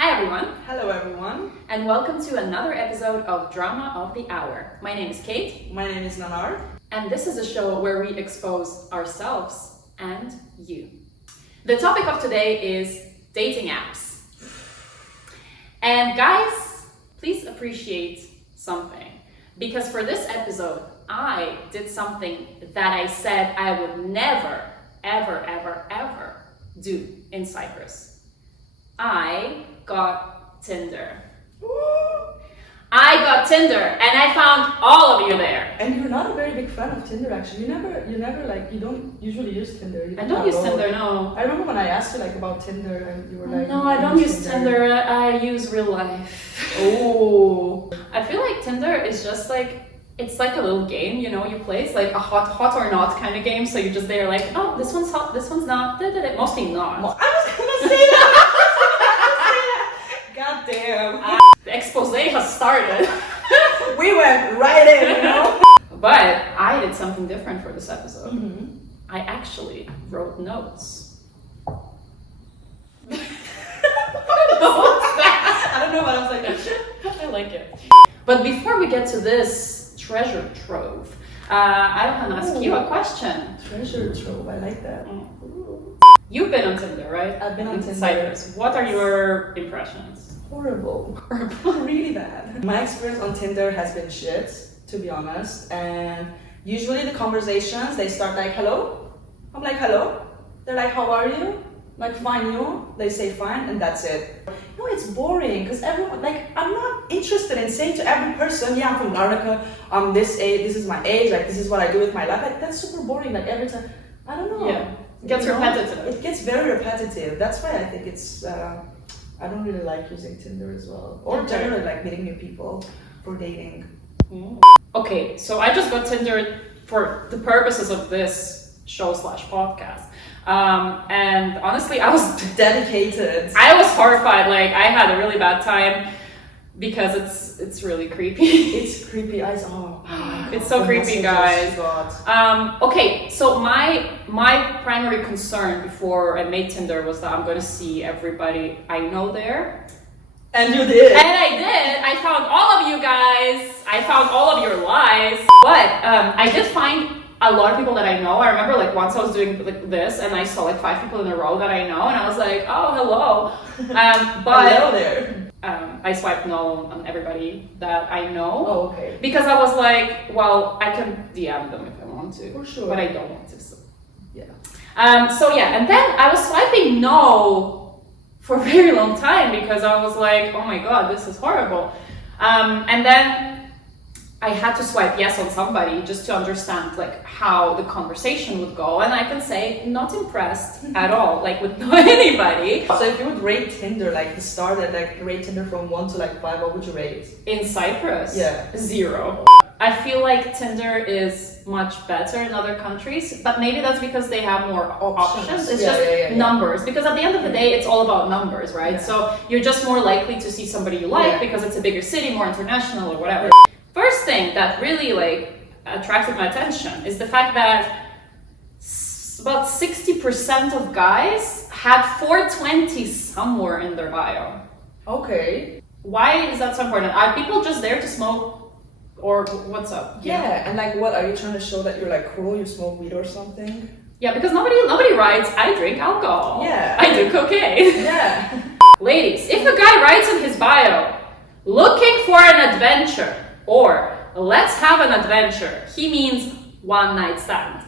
Hi everyone! Hello everyone! And welcome to another episode of Drama of the Hour. My name is Kate. My name is Nanar. And this is a show where we expose ourselves and you. The topic of today is dating apps. And guys, please appreciate something. Because for this episode, I did something that I said I would never, ever do in Cyprus. I got Tinder. I got Tinder and I found all of you there. And you're not a very big fan of Tinder actually. You never you don't usually use Tinder. I don't use Tinder, no. I remember when I asked you about Tinder and you were like, no, I don't use Tinder. I use real life. Oh. I feel like Tinder is just it's like a little game, you play. It's like a hot or not kind of game. So you're just there like, oh, this one's hot, this one's not. Mostly not. I was gonna say that. God damn. The expose has started. We went right in, But I did something different for this episode. Mm-hmm. I actually wrote notes. I don't know, but I was like, I like it. But before we get to this treasure trove, I want to ask you a question. Treasure trove, I like that. You've been on Tinder, right? I've been on Tinder. Cyprus. What are your impressions? Horrible. Really bad. My experience on Tinder has been shit, to be honest. And usually the conversations, they start like, hello? I'm like, hello? They're like, how are you? Like, fine, you? They say fine, and that's it. No, it's boring, because everyone, I'm not interested in saying to every person, yeah, I'm from Larnaca, I'm this age, this is my age, this is what I do with my life. That's super boring, every time. I don't know. Yeah, it gets repetitive. It gets very repetitive. That's why I think it's, I don't really like using Tinder as well. Or generally meeting new people for dating. Okay, so I just got Tinder for the purposes of this show/podcast. And honestly, I was dedicated. I was horrified. I had a really bad time because it's really creepy. It's creepy. It's so creepy, guys. Okay, so my primary concern before I made Tinder was that I'm going to see everybody I know there. And you did. And I did. I found all of you guys. I found all of your lies. But I did find a lot of people that I know. I remember once I was doing this and I saw 5 people in a row that I know and I was like, oh, hello. But hello there. I swiped no on everybody that I know. Oh, okay. Because I was like, well, I can DM them if I want to. For sure. But I don't want to. So. Yeah. And then I was swiping no for a very long time because I was like, oh my god, this is horrible. And then I had to swipe yes on somebody just to understand how the conversation would go, and I can say not impressed at all, with anybody. So if you would rate Tinder, the start at rate Tinder from 1 to 5, what would you rate? In Cyprus? Yeah. 0. I feel like Tinder is much better in other countries, but maybe that's because they have more options. It's just numbers, because at the end of the day, it's all about numbers, right? Yeah. So you're just more likely to see somebody you like because it's a bigger city, more international or whatever. First thing that really attracted my attention is the fact that about 60% of guys had 420 somewhere in their bio. Okay. Why is that so important? Are people just there to smoke, or what's up? Yeah, and what are you trying to show that you're cool? You smoke weed or something? Yeah, because nobody writes, I drink alcohol. Yeah. I do cocaine. Yeah. Ladies, if a guy writes in his bio, looking for an adventure, or let's have an adventure, he means one night stand.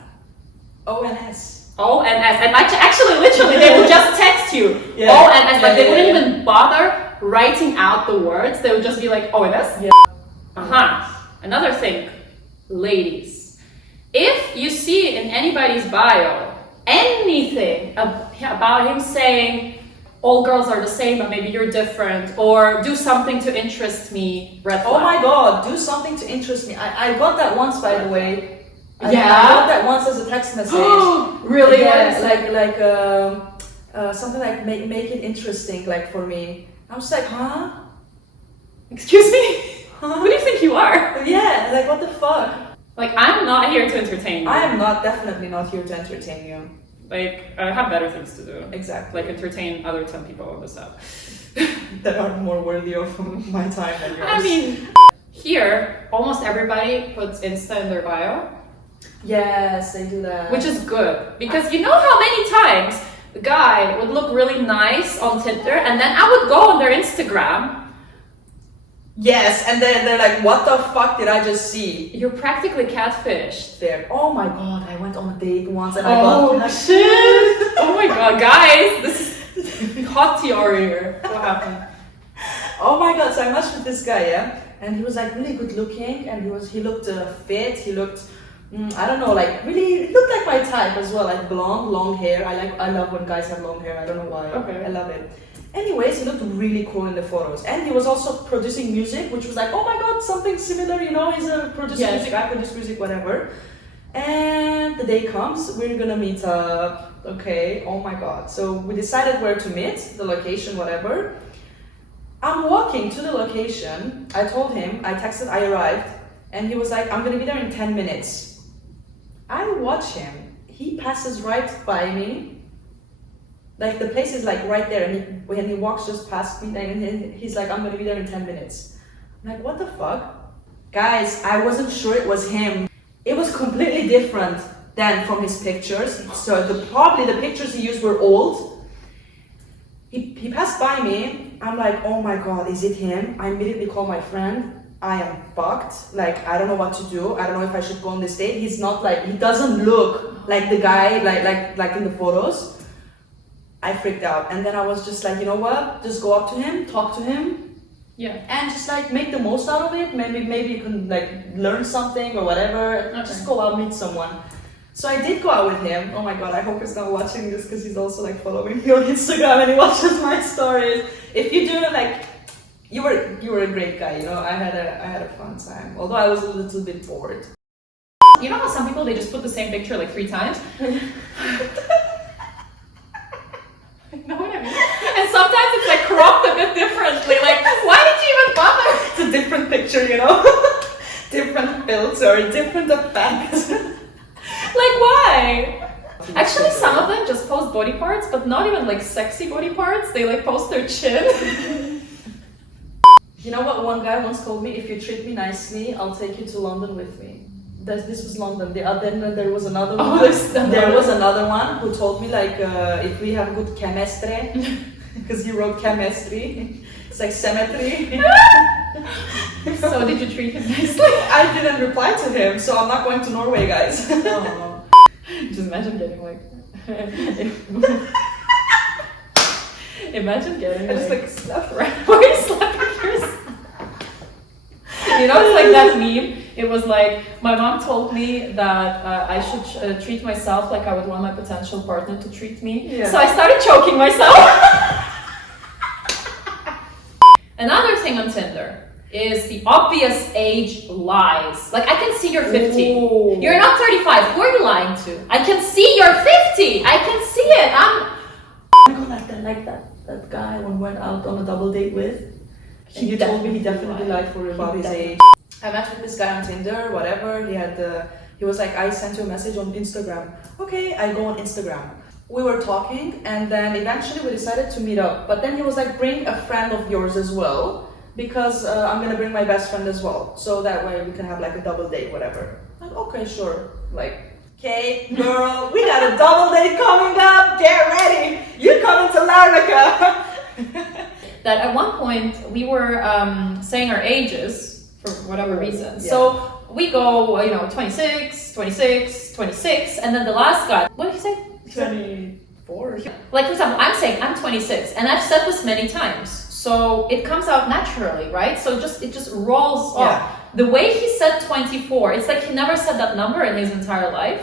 ONS. ONS. And actually, literally, they will just text you. Yeah. ONS. They wouldn't even bother writing out the words. They would just be like, ONS? Yeah. Another thing, ladies, if you see in anybody's bio anything about him saying, all girls are the same, but maybe you're different, or do something to interest me, red flag. Oh my god, do something to interest me. I got that once, by the way. I got that once as a text message. Really? Yeah, something make it interesting, for me. I was like, huh? Excuse me? Who do you think you are? Yeah, what the fuck? I'm not here to entertain you. I am definitely not here to entertain you. I have better things to do. Exactly. Entertain other 10 people on this app. that are more worthy of my time than yours. I mean, here, almost everybody puts Insta in their bio. Yes, they do that. Which is good, because you know how many times the guy would look really nice on Tinder, and then I would go on their Instagram. Yes, and then they're like, what the fuck did I just see? You're practically catfished. There. Oh my god, I went on a date once and I Oh got shit! Oh my god, guys, this is hot theory here. What happened? Oh my god, so I matched with this guy, yeah? And he was like really good looking, and he looked fit, he looked, I don't know, like really, he looked like my type as well, like blonde, long hair. I love when guys have long hair, I don't know why. Okay. I love it. Anyways, he looked really cool in the photos, and he was also producing music, which was like, oh my god, something similar, you know, he's a producer music, I produce music, whatever. And the day comes, we're gonna meet up, okay, oh my god. So we decided where to meet, the location, whatever. I'm walking to the location, I told him, I texted, I arrived, and he was like, I'm gonna be there in 10 minutes. I watch him, he passes right by me. Like the place is like right there, and when he walks just past me, and he's like, I'm gonna be there in 10 minutes. I'm like, what the fuck? Guys, I wasn't sure it was him. It was completely different than from his pictures. So probably the pictures he used were old. He passed by me. I'm like, oh my god, is it him? I immediately call my friend. I am fucked. Like, I don't know what to do. I don't know if I should go on this date. He's not like, he doesn't look like the guy like in the photos. I freaked out, and then I was just like, you know what? Just go up to him, talk to him, yeah, and just like make the most out of it. Maybe you can like learn something or whatever. Okay. Just go out, meet someone. So I did go out with him. Oh my god, I hope he's not watching this because he's also like following me on Instagram and he watches my stories. If you do, like, you were a great guy. You know, I had a fun time. Although I was a little bit bored. You know how some people, they just put the same picture like 3 times? You know what I mean? And sometimes it's like cropped a bit differently. Like, why did you even bother? It's a different picture, you know? Different filter, different effect. Like, why? Actually, some of them just post body parts, but not even like sexy body parts. They like post their chin. You know what one guy once told me? If you treat me nicely, I'll take you to London with me. This was London. Then there was another one. There was another one who told me like, if we have good chemistry, because he wrote chemistry, it's like cemetery. So did you treat him nicely? I didn't reply to him, so I'm not going to Norway, guys. Oh. Just imagine getting like. Imagine getting I just like slapped right where you slapping yourself. You know, it's like that meme. It was like, my mom told me that I should treat myself like I would want my potential partner to treat me. Yeah. So I started choking myself. Another thing on Tinder is the obvious age lies. Like, I can see you're 50. Ooh. You're not 35. Who are you lying to? I can see you're 50. I can see it. Like that guy when we went out on a double date with. He told me he definitely lied for about his age. I met with this guy on Tinder, whatever. He was like, I sent you a message on Instagram. Okay, I go on Instagram. We were talking, and then eventually we decided to meet up. But then he was like, bring a friend of yours as well, because I'm gonna bring my best friend as well. So that way we can have like a double date, whatever. Like, okay, sure. Like, okay, girl, we got a double date coming up. Get ready. You're coming to Larnaca. That at one point we were saying our ages for whatever reason. Yeah. So we go, 26, 26, 26, and then the last guy, what did he say? 24. Like, for example, I'm saying I'm 26, and I've said this many times. So it comes out naturally, right? So it just rolls off. The way he said 24, it's like he never said that number in his entire life.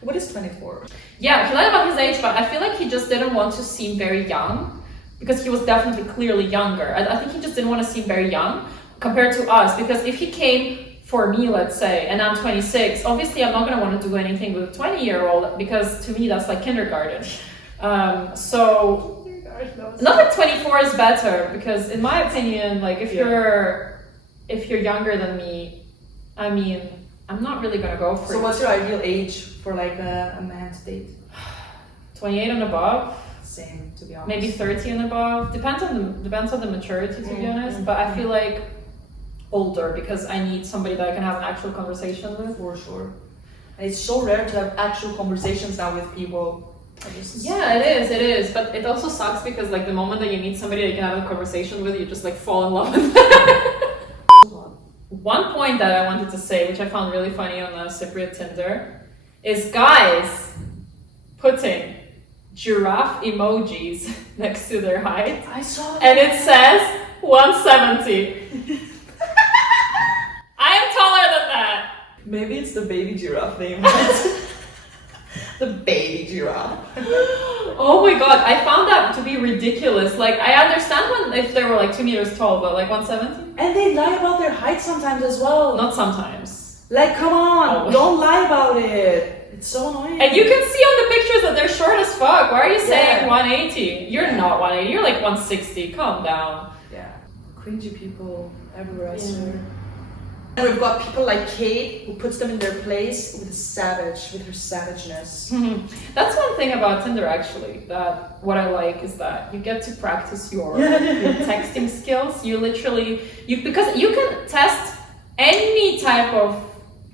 What is 24? Yeah, he lied about his age, but I feel like he just didn't want to seem very young, because he was definitely clearly younger. I think he just didn't want to seem very young compared to us, because if he came for me, let's say, and I'm 26, obviously I'm not going to want to do anything with a 20-year-old, because to me that's like kindergarten. So not that 24 is better, because in my opinion, like if you're younger than me, I mean, I'm not really going to go for it. So what's your ideal age for like a man to date? 28 and above. Same, to be honest. maybe 30 and above. Depends on the maturity, to be honest. But I feel like older, because I need somebody that I can have an actual conversation with. For sure. And it's so rare to have actual conversations now with people. Yeah, it is. But it also sucks because like the moment that you meet somebody that you can have a conversation with, you just like fall in love with them. One point that I wanted to say, which I found really funny on the Cypriot Tinder, is guys putting giraffe emojis next to their height. I saw that. And it says 170. I am taller than that. Maybe it's the baby giraffe name, right? The baby giraffe. Oh my god, I found that to be ridiculous. Like, I understand if they were like 2 meters tall, but like 170? And they lie about their height sometimes as well. Not sometimes. Like, come on, don't lie about it. It's so annoying. And you can see on the pictures that they're short as fuck. Why are you saying 180? You're not 180, you're like 160. Calm down. Yeah. Cringy people everywhere, I swear. And we've got people like Kate, who puts them in their place with her savageness. That's one thing about Tinder, actually, that what I like is that you get to practice your texting skills. You literally, because you can test any type of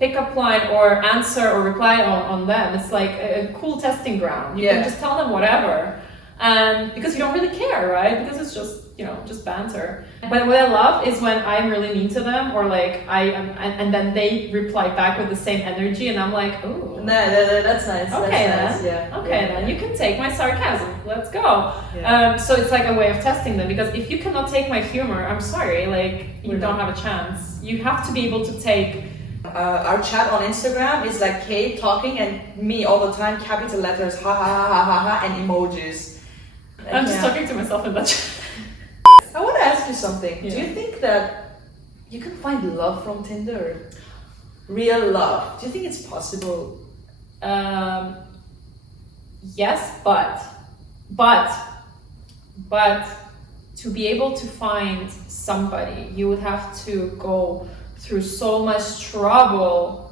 pickup line or answer or reply on them. It's like a cool testing ground. You can just tell them whatever. And because you don't really care, right? Because it's just, just banter. But what I love is when I'm really mean to them, or like and then they reply back with the same energy, and I'm like, ooh. No, that's nice. Okay, that's then. Nice. Okay, then. You can take my sarcasm. Let's go. Yeah. So it's like a way of testing them, because if you cannot take my humor, I'm sorry, like, you don't have a chance. You have to be able to take... our chat on Instagram is like Kate talking and me all the time, capital letters, ha ha ha ha ha, and emojis. I'm just talking to myself in that chat. I want to ask you something. Yeah. Do you think that you can find love from Tinder? Real love. Do you think it's possible? Yes, but to be able to find somebody, you would have to go through so much trouble.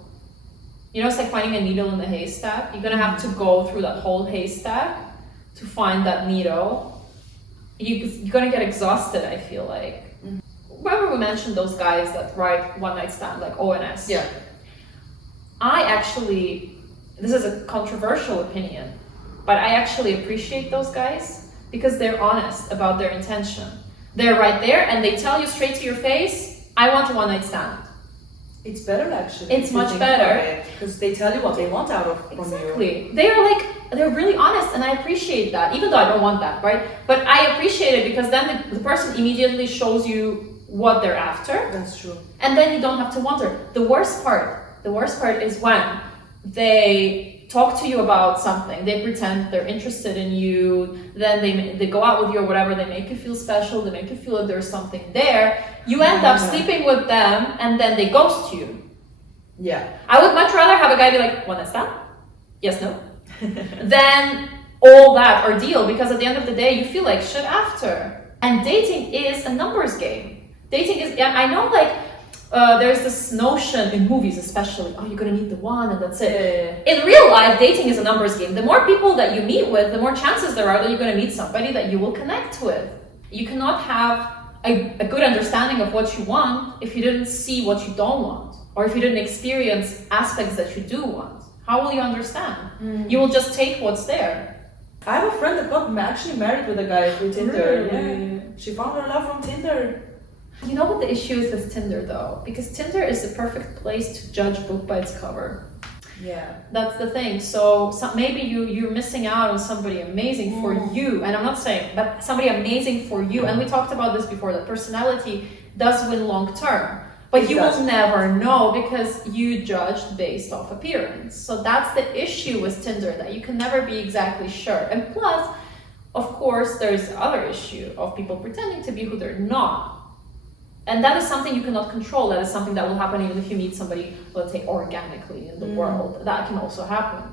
It's like finding a needle in a haystack. You're gonna have to go through that whole haystack to find that needle. You're gonna get exhausted, I feel like. Remember we mentioned those guys that write one night stand, like ONS? Yeah. I actually, this is a controversial opinion, but I actually appreciate those guys because they're honest about their intention. They're right there and they tell you straight to your face, I want a one night stand. It's better actually. It's much better. Because they tell you what they want out of from you. Exactly. They're really honest, and I appreciate that, even though I don't want that, right? But I appreciate it because then the person immediately shows you what they're after. That's true. And then you don't have to wonder. The worst part is when they talk to you about something, they pretend they're interested in you, then they go out with you or whatever, they make you feel special, they make you feel that there's something there. You end up sleeping with them and then they ghost you. Yeah. I would much rather have a guy be like, want to stand? Yes, no. Than all that ordeal, because at the end of the day, you feel like shit after. And dating is a numbers game. Dating is, I know, like, there's this notion in movies especially, oh, you're gonna meet the one and that's it. In real life, dating is a numbers game. The more people that you meet with, the more chances there are that you're gonna meet somebody that you will connect with. You cannot have a good understanding of what you want if you didn't see what you don't want, or if you didn't experience aspects that you do want. How will you understand? You will just take what's there. I have a friend that got actually married with a guy through Tinder. Really? Yeah. She found her love from Tinder. You know what the issue is with Tinder though? Because Tinder is the perfect place to judge a book by its cover. Yeah. That's the thing. So maybe you're missing out on somebody amazing for you. And I'm not saying, but somebody amazing for you. And we talked about this before, that personality does win long term. But you will never know because you judged based off appearance. So that's the issue with Tinder, that you can never be exactly sure. And plus, of course, there's the other issue of people pretending to be who they're not. And that is something you cannot control. That is something that will happen even if you meet somebody, let's say, organically in the world. That can also happen.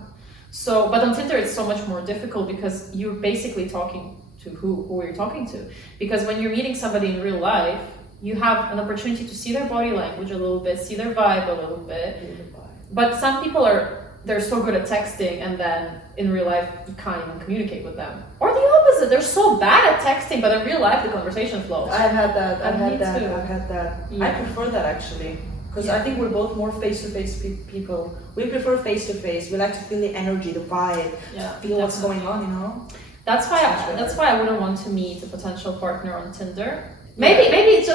So, but on Tinder, it's so much more difficult because you're basically talking to who are you talking to? Because when you're meeting somebody in real life, you have an opportunity to see their body language a little bit, see their vibe a little bit. But some people are they're so good at texting, and then in real life you can't even communicate with them. Or the opposite, they're so bad at texting, but in real life the conversation flows. I've had that. I've had that. Yeah. I prefer that actually, because I think we're both more face-to-face people. We prefer face-to-face. We like to feel the energy, the vibe, feel what's going on, you know. That's why I wouldn't want to meet a potential partner on Tinder. Maybe it's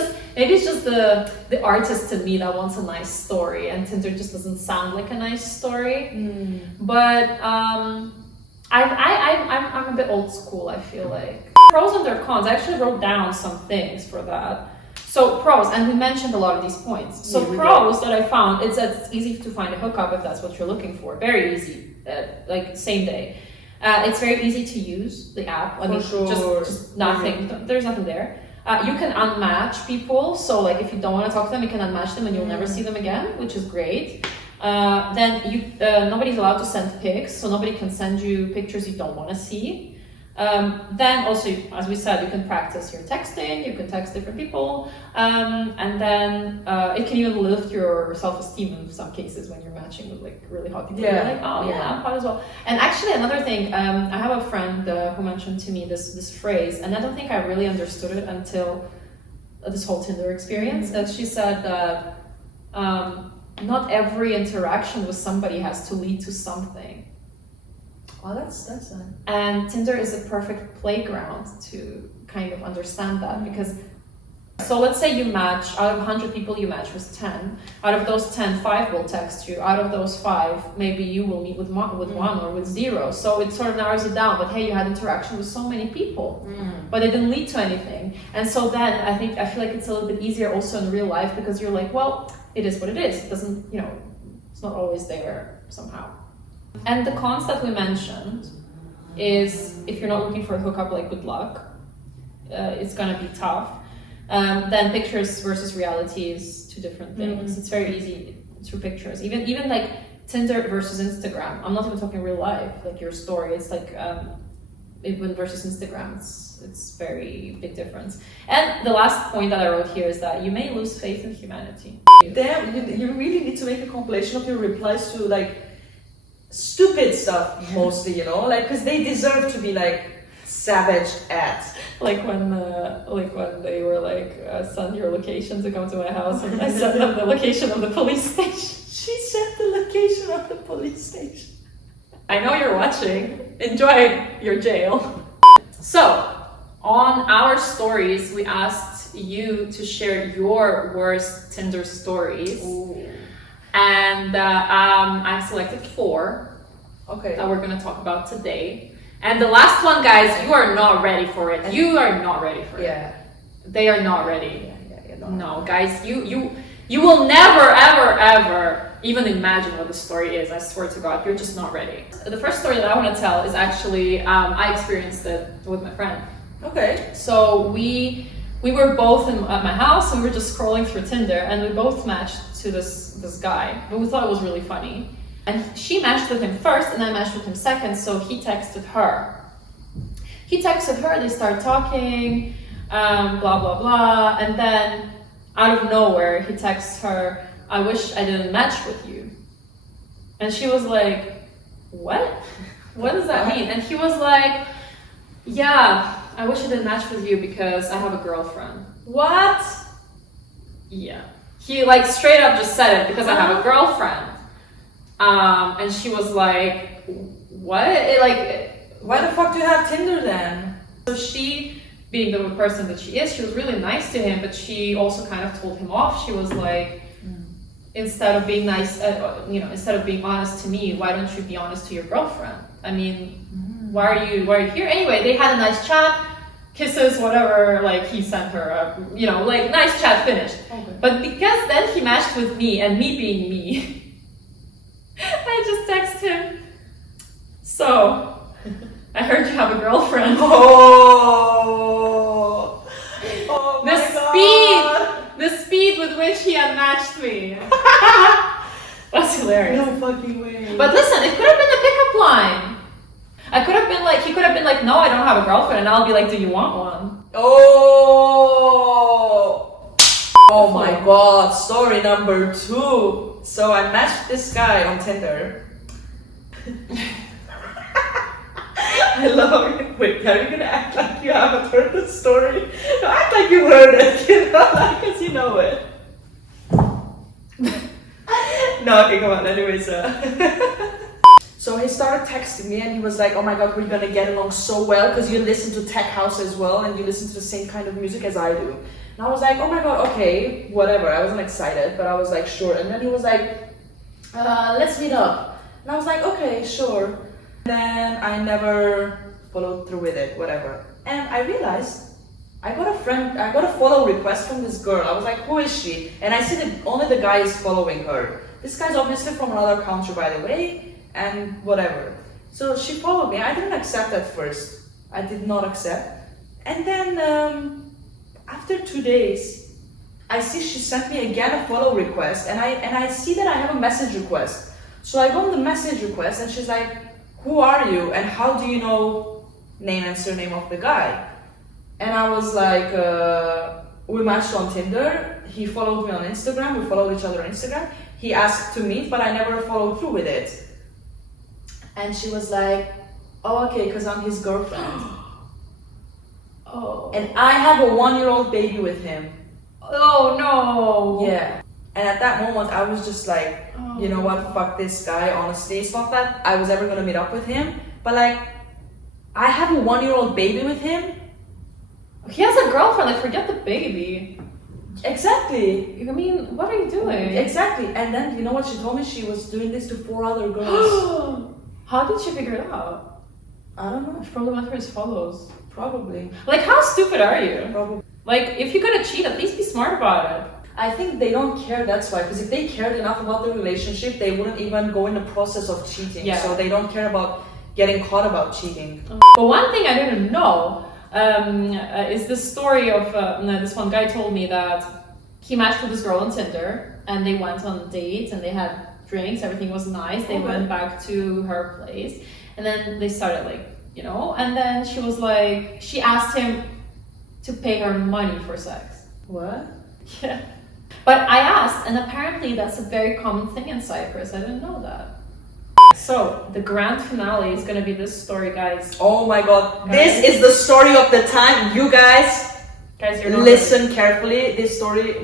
just the artist in me that wants a nice story, and Tinder just doesn't sound like a nice story. But I'm a bit old school, I feel like. Pros and their cons. I actually wrote down some things for that. So pros, and we mentioned a lot of these points. So pros that I found, it's easy to find a hookup if that's what you're looking for. Very easy, like same day. It's very easy to use the app. I mean, just nothing. There's nothing there. You can unmatch people, so like if you don't want to talk to them, you can unmatch them and you'll never see them again, which is great. Then nobody's allowed to send pics, so nobody can send you pictures you don't want to see. Then also, as we said, you can practice your texting, you can text different people, and then it can even lift your self-esteem in some cases when you're matching with like really hot people. You're like, oh yeah, I'm hot as well. And actually another thing, I have a friend who mentioned to me this phrase, and I don't think I really understood it until this whole Tinder experience. And she said that not every interaction with somebody has to lead to something. Oh, that's nice. And Tinder is a perfect playground to kind of understand that, because so let's say you match, out of 100 people you match with 10, out of those 10, 5 will text you, out of those 5 maybe you will meet with one or with 0, so it sort of narrows it down. But hey, you had interaction with so many people, but it didn't lead to anything. And so then I feel like it's a little bit easier also in real life, because you're like, well, it is what it is. It doesn't, it's not always there somehow. And the cons that we mentioned is, if you're not looking for a hookup, like good luck, it's gonna be tough. Then pictures versus reality is 2 different things. It's very easy through pictures. Even like Tinder versus Instagram. I'm not even talking real life, like your story. It's like even versus Instagram. It's very big difference. And the last point that I wrote here is that you may lose faith in humanity. Damn, you really need to make a compilation of your replies to like stupid stuff mostly, like, because they deserve to be like savaged at. Like when they were like, send your location to come to my house, and I sent them the location of the police station. She sent the location of the police station. I know you're watching. Enjoy your jail. So, on our stories, we asked you to share your worst Tinder stories. Ooh. And I've selected 4 that we're going to talk about today. And the last one, guys, you are not ready for it. You are not ready for it. Yeah. They are not ready. No, guys, you will never, ever, ever even imagine what the story is. I swear to God, you're just not ready. The first story that I want to tell is actually, I experienced it with my friend. Okay. So we were both at my house, and we were just scrolling through Tinder, and we both matched to this guy, but we thought it was really funny. And she matched with him first, and I matched with him second, so he texted her. They start talking, blah, blah, blah, and then out of nowhere, he texts her, I wish I didn't match with you. And she was like, what? What does that mean? And he was like, yeah, I wish I didn't match with you because I have a girlfriend. What? Yeah. He like straight up just said it, because I have a girlfriend. And she was like, what? Why the fuck do you have Tinder then? So she, being the person that she is, she was really nice to him, but she also kind of told him off. She was like, instead of being nice, instead of being honest to me, why don't you be honest to your girlfriend? I mean, why are you here? Anyway, they had a nice chat, kisses, whatever, like he sent her, like nice chat, finished. Okay. But because then he matched with me, and me being me, I just texted him, so, I heard you have a girlfriend. Oh the speed with which he unmatched me. That's hilarious. No fucking way. But listen, it could have been a pickup line. He could have been like, no, I don't have a girlfriend, and I'll be like, do you want one? Oh my God, story number 2. So I matched this guy on Tinder, I love it. Wait, are you gonna act like you haven't heard the story? No, act like you heard it, you know, because you know it. No, okay, come on. Anyways, so he started texting me and he was like, "Oh my god, we're gonna get along so well because you listen to tech house as well and you listen to the same kind of music as I do." And I was like, "Oh my god, okay, whatever." I wasn't excited, but I was like, "Sure." And then he was like, "Let's meet up." And I was like, "Okay, sure." Then I never followed through with it, whatever. And I realized I got a follow request from this girl. I was like, "Who is she?" And I see that only the guy is following her. This guy's obviously from another country, by the way, and whatever. So she followed me. I didn't accept at first. I did not accept. And then after 2 days, I see she sent me again a follow request, and I see that I have a message request. So I go on the message request, and she's like, "Who are you, and how do you know name and surname of the guy?" And I was like, "We matched on Tinder. He followed me on Instagram. We followed each other on Instagram. He asked to meet, but I never followed through with it." And she was like, "Oh, okay, because I'm his girlfriend." Oh. And I have a 1-year-old baby with him. Oh no. Yeah. And at that moment, I was just like, you know what, fuck this guy, honestly. It's not that I was ever gonna meet up with him, but like, I have a 1-year-old baby with him. He has a girlfriend, like forget the baby. Exactly. I mean, what are you doing? Exactly. And then, you know what she told me? She was doing this to 4 other girls. How did she figure it out? I don't know. She probably went for his follows. Probably. Like, how stupid are you? Probably. Like, if you're gonna cheat, at least be smart about it. I think they don't care, that's why. Because if they cared enough about the relationship, they wouldn't even go in the process of cheating. Yeah. So they don't care about getting caught about cheating. But one thing I didn't know is this story of this one guy told me that he matched with this girl on Tinder and they went on dates and they had drinks, everything was nice. They went back to her place and then they started like, you know, and then she was like, she asked him to pay her money for sex. What? Yeah. But I asked, and apparently that's a very common thing in Cyprus. I didn't know that. So, the grand finale is gonna be this story, guys. Oh my god. This is the story of the time. You guys, you're not listen carefully. This story,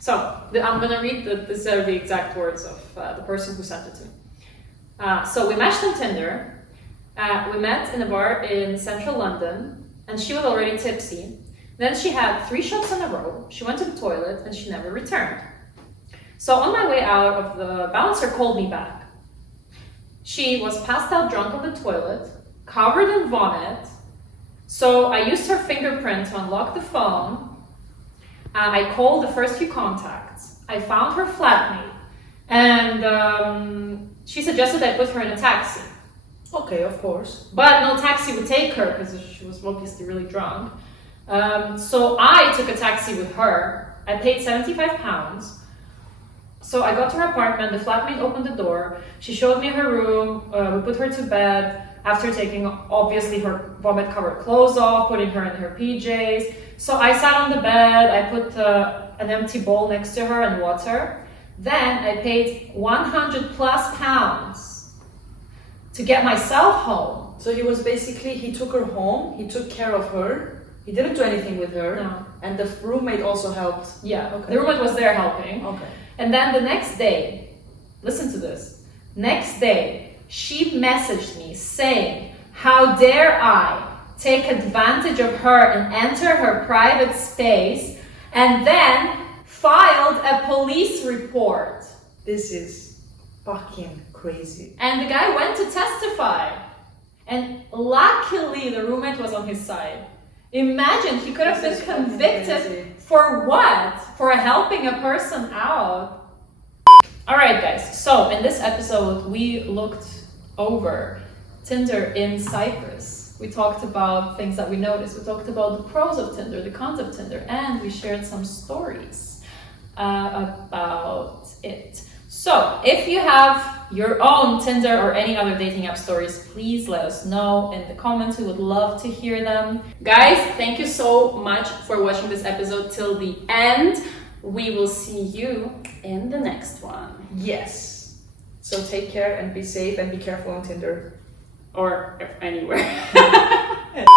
So, I'm gonna read these are the exact words of the person who sent it to me. So, we matched on Tinder. We met in a bar in central London, and she was already tipsy. Then she had 3 shots in a row. She went to the toilet, and she never returned. So on my way out of the bouncer called me back. She was passed out drunk on the toilet, covered in vomit. So I used her fingerprint to unlock the phone. I called the first few contacts. I found her flatmate. And she suggested I put her in a taxi. Okay, of course. But no taxi would take her because she was obviously really drunk. So I took a taxi with her. I paid £75. So I got to her apartment, the flatmate opened the door, she showed me her room, we put her to bed, after taking obviously her vomit covered clothes off, putting her in her PJs. So I sat on the bed, I put an empty bowl next to her and water. Then I paid £100+ to get myself home. So he was basically, he took her home, he took care of her, he didn't do anything with her. No. And the roommate also helped. Yeah, okay. The roommate was there helping. Okay. And then the next day, listen to this. Next day, she messaged me saying, "How dare I take advantage of her and enter her private space," and then filed a police report. This is fucking crazy. And the guy went to testify. And luckily, the roommate was on his side. Imagine, he could have been convicted for what? For helping a person out. Alright guys, so in this episode we looked over Tinder in Cyprus. We talked about things that we noticed. We talked about the pros of Tinder, the cons of Tinder, and we shared some stories about it. So, if you have your own Tinder or any other dating app stories, please let us know in the comments. We would love to hear them. Guys, thank you so much for watching this episode till the end. We will see you in the next one. Yes. So take care and be safe and be careful on Tinder. Or anywhere.